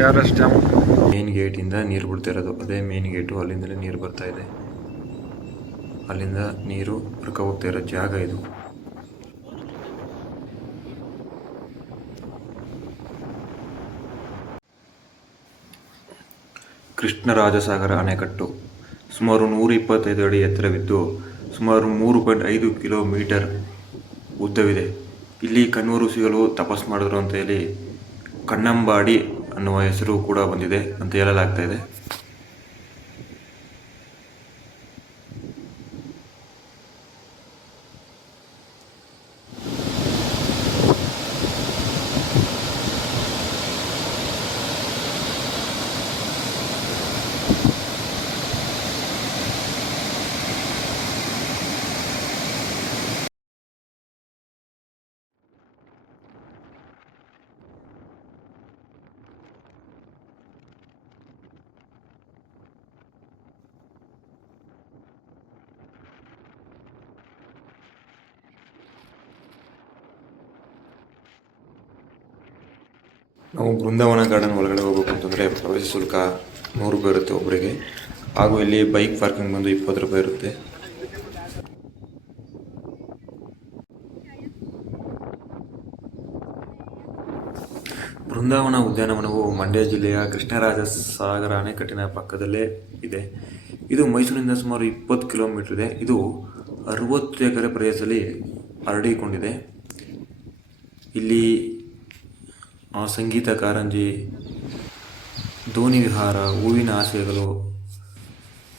K R S dam main ಗೇಟಿಂದ ನೀರು ಬಿಡ್ತಾ ಇರೋದು. ಅದೇ ಮೇನ್ ಗೇಟು ಅಲ್ಲಿಂದಲೇ ನೀರು ಬರ್ತಾ ಇದೆ. ಅಲ್ಲಿಂದ ನೀರು ಹೊರ್ಕ ಹೋಗ್ತಾ ಇರೋ ಜಾಗ ಇದು. ಕೃಷ್ಣರಾಜಸಾಗರ ಅಣೆಕಟ್ಟು. ಸುಮಾರು ನೂರ ಇಪ್ಪತ್ತೈದು ಅಡಿ ಎತ್ತರವಿದ್ದು, ಸುಮಾರು ಮೂರು ಪಾಯಿಂಟ್ ಐದು ಕಿಲೋಮೀಟರ್ ಉದ್ದವಿದೆ. ಇಲ್ಲಿ ಕಣ್ವರು ಸಿಗಲು ತಪಸ್ ಮಾಡಿದ್ರು ಅಂತ ಹೇಳಿ ಕಣ್ಣಂಬಾಡಿ ಅನ್ನುವ ಹೆಸರು ಕೂಡ ಬಂದಿದೆ ಅಂತ ಹೇಳಲಾಗ್ತಾ ಇದೆ. ನಾವು ಬೃಂದಾವನ ಗಾರ್ಡನ್ ಒಳಗಡೆ ಹೋಗ್ಬೇಕು ಅಂತಂದರೆ ಪ್ರವೇಶ ಶುಲ್ಕ ನೂರು ರೂಪಾಯಿ ಇರುತ್ತೆ ಒಬ್ಬರಿಗೆ ಹಾಗೂ ಇಲ್ಲಿ ಬೈಕ್ ಪಾರ್ಕಿಂಗ್ ಬಂದು ಇಪ್ಪತ್ತು ರೂಪಾಯಿ ಇರುತ್ತೆ. ಬೃಂದಾವನ ಉದ್ಯಾನವನವು ಮಂಡ್ಯ ಜಿಲ್ಲೆಯ ಕೃಷ್ಣರಾಜ ಸಾಗರ ಅಣೆಕಟ್ಟಿನ ಪಕ್ಕದಲ್ಲೇ ಇದೆ. ಇದು ಮೈಸೂರಿನಿಂದ ಸುಮಾರು ಇಪ್ಪತ್ತು ಕಿಲೋಮೀಟರ್ ಇದೆ. ಇದು ಅರವತ್ತು ಎಕರೆ ಪ್ರದೇಶದಲ್ಲಿ ಹರಡಿಕೊಂಡಿದೆ. ಇಲ್ಲಿ ಆ ಸಂಗೀತ ಕಾರಂಜಿ ದೋಣಿ ವಿಹಾರ, ಹೂವಿನ ಆಸೆಗಳು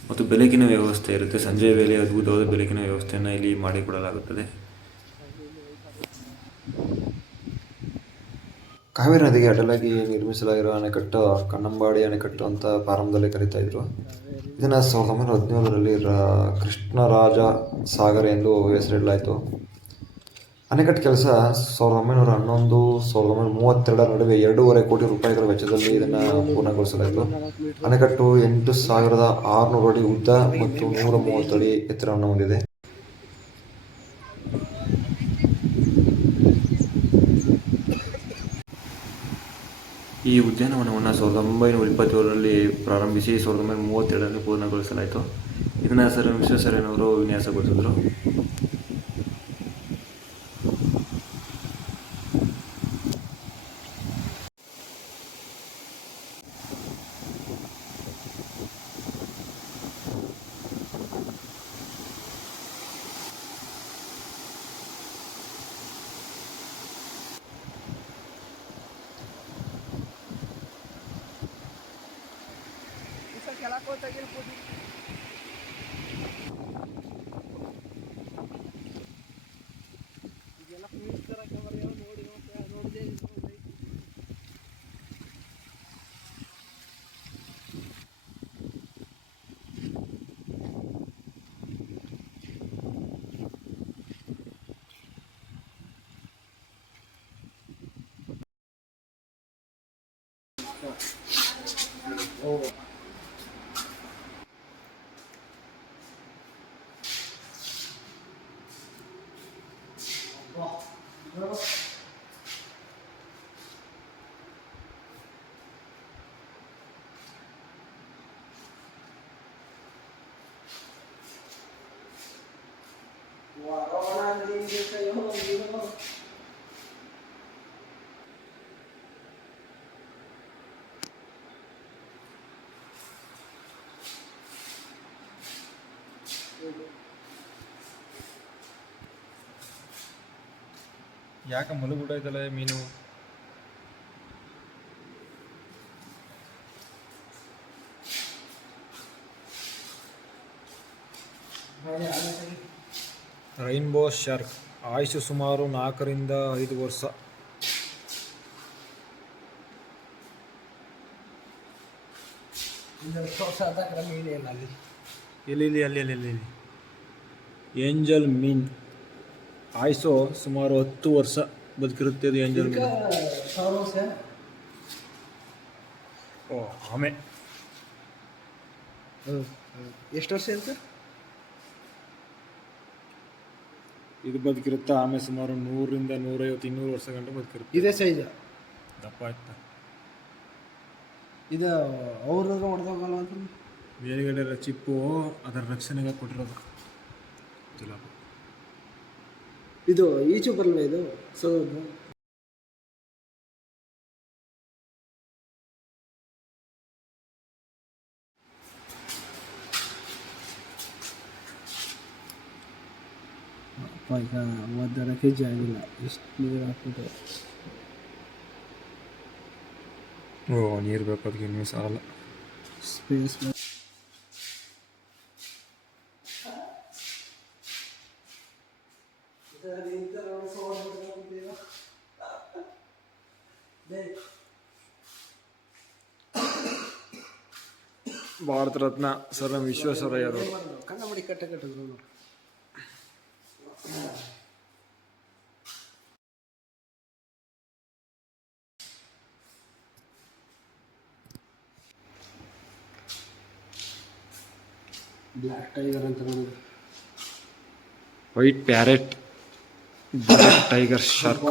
ಮತ್ತು ಬೆಳಕಿನ ವ್ಯವಸ್ಥೆ ಇರುತ್ತೆ. ಸಂಜೆ ವೇಳೆ ಅದ್ಭುತವಾದ ಬೆಳಕಿನ ವ್ಯವಸ್ಥೆಯನ್ನು ಇಲ್ಲಿ ಮಾಡಿಕೊಡಲಾಗುತ್ತದೆ. ಕಾವೇರಿ ನದಿಗೆ ಅಡ್ಡಲಾಗಿ ನಿರ್ಮಿಸಲಾಗಿರುವ ಅಣೆಕಟ್ಟು, ಕಣ್ಣಂಬಾಡಿ ಅಣೆಕಟ್ಟು ಅಂತ ಪ್ರಾರಂಭದಲ್ಲಿ ಕರೀತಾ ಇದ್ರು. ಇದನ್ನು ಸಾವಿರದ ಒಂಬೈನೂರ ಹದಿನೇಳರಲ್ಲಿ ಕೃಷ್ಣರಾಜ ಸಾಗರ ಎಂದು ಹೆಸರಿಡಲಾಯಿತು. ಅಣೆಕಟ್ಟು ಕೆಲಸ ಸಾವಿರದ ಒಂಬೈನೂರ ಹನ್ನೊಂದು, ಸಾವಿರದ ಒಂಬೈನೂರ ಮೂವತ್ತೆರಡರ ನಡುವೆ ಎರಡೂವರೆ ಕೋಟಿ ರೂಪಾಯಿಗಳ ವೆಚ್ಚದಲ್ಲಿ ಇದನ್ನು ಪೂರ್ಣಗೊಳಿಸಲಾಯಿತು. ಅಣೆಕಟ್ಟು ಎಂಟು ಸಾವಿರದ ಆರುನೂರು ಅಡಿ ಉದ್ದ ಮತ್ತು ನೂರ ಮೂವತ್ತು ಅಡಿ ಎತ್ತರವನ್ನು ಹೊಂದಿದೆ. ಈ ಉದ್ಯಾನವನವನ್ನು ಸಾವಿರದ ಒಂಬೈನೂರ ಇಪ್ಪತ್ತೇಳರಲ್ಲಿ ಪ್ರಾರಂಭಿಸಿ ಸಾವಿರದ ಒಂಬೈನೂರ ಮೂವತ್ತೆರಡರಲ್ಲಿ ಪೂರ್ಣಗೊಳಿಸಲಾಯಿತು. ಇದನ್ನು ಸರ್ ವಿಶ್ವೇಶ್ವರಯ್ಯನವರು ವಿನ್ಯಾಸಗೊಳಿಸಿದರು. ಗೊತ್ತಾಗಿಲ್ಲ ಪೂಜೆ ಇದೆಲ್ಲ ಫೀಲ್ಸ್ ಥರ ಕವರ್ ಯಾವ ನೋಡಿ ನೋಡಿದೆ Yeah. ಯಾಕೆ ಮಲಗ್ಬಿಟ್ಟೈತಲ್ಲ ಮೀನು? ರೈನ್ಬೋ ಶಾರ್ಕ್ ಆಯುಷು ಸುಮಾರು ನಾಲ್ಕರಿಂದ ಐದು ವರ್ಷ. ಏಂಜಲ್ ಮೀನ್ ಆಯುಸು ಸುಮಾರು ಹತ್ತು ವರ್ಷ ಬದುಕಿರುತ್ತೆ ಅದು ಏಂಜಲ್ ಮೀನ್ ಓ, ಆಮೆ. ಎಷ್ಟು ವರ್ಷ ಅಂತ ಇದು ಬದುಕಿರುತ್ತೆ? ಆಮೆ ಸುಮಾರು ನೂರಿಂದ ನೂರೈವತ್ತು ಇನ್ನೂರು ವರ್ಷ ಗಂಟೆ ಬದುಕಿರುತ್ತೆ? ಇದೇ ಸೈಜ್ ದಪ್ಪ ಆಯ್ತಾ? ಇದು ಅವ್ರ ಹೊಡೆದೋಗಲ್ಲ ಅಂತ ಮೇಲ್ಗಡೆ ಚಿಪ್ಪು ಅದರ ರಕ್ಷಣೆಗೆ ಕೊಟ್ಟಿರೋದು. ಇದು ಈಚು ಬರಲ್ಲ ಇದು? ಸೋದೋದು ಈಗ ಒಂದರ ಕೆ ಜಿ ಆಗಿಲ್ಲ ಇಷ್ಟು ನೀರು ಹಾಕ್ಬಿಟ್ಟು ಓ ನೀರು ಬೇಕು ಅದಕ್ಕೆ ಇನ್ನೂ ಸಾಲ. ಸ್ಪೇಸ್ ಭಾರತ ರತ್ನ ಸರ್ ನಮ್ಮ ವಿಶ್ವೇಶ್ವರಯ್ಯ ಅವರು. ಕಟ್ಟ ಕಟ್ಟಿದ್ರು ಬ್ಲ್ಯಾಕ್ ಟೈಗರ್ ಅಂತ white parrot black tiger shark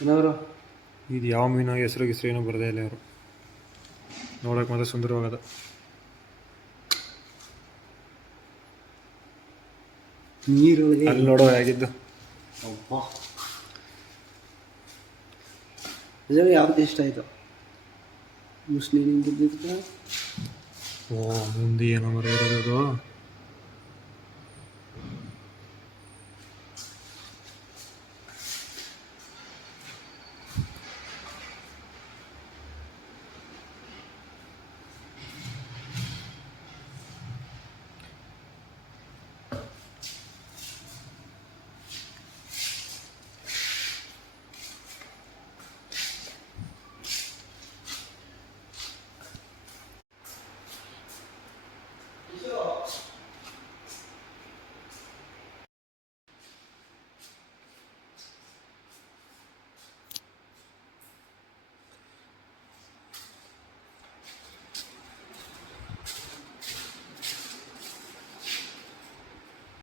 ಏನಾದ್ರು ಇದು ಯಾವ ಮೀನು ಹೆಸರು ಗಿಸ್ರು ಏನೋ ಬರದೇ ಇಲ್ಲ ಅವರು ನೋಡೋಕೆ ಮಾತ್ರ ಸುಂದರವಾಗದ. ನೀರು ಅಲ್ಲಿ ನೋಡೋ ಆಗಿದ್ದು ನಿಜವಾಗಿ ಯಾವ್ದು ಇಷ್ಟ ಆಯ್ತು? ಮುಸ್ಲಿಂ ಓ ಮುಂದೆ ಏನೋ ಮರ ಇರೋದು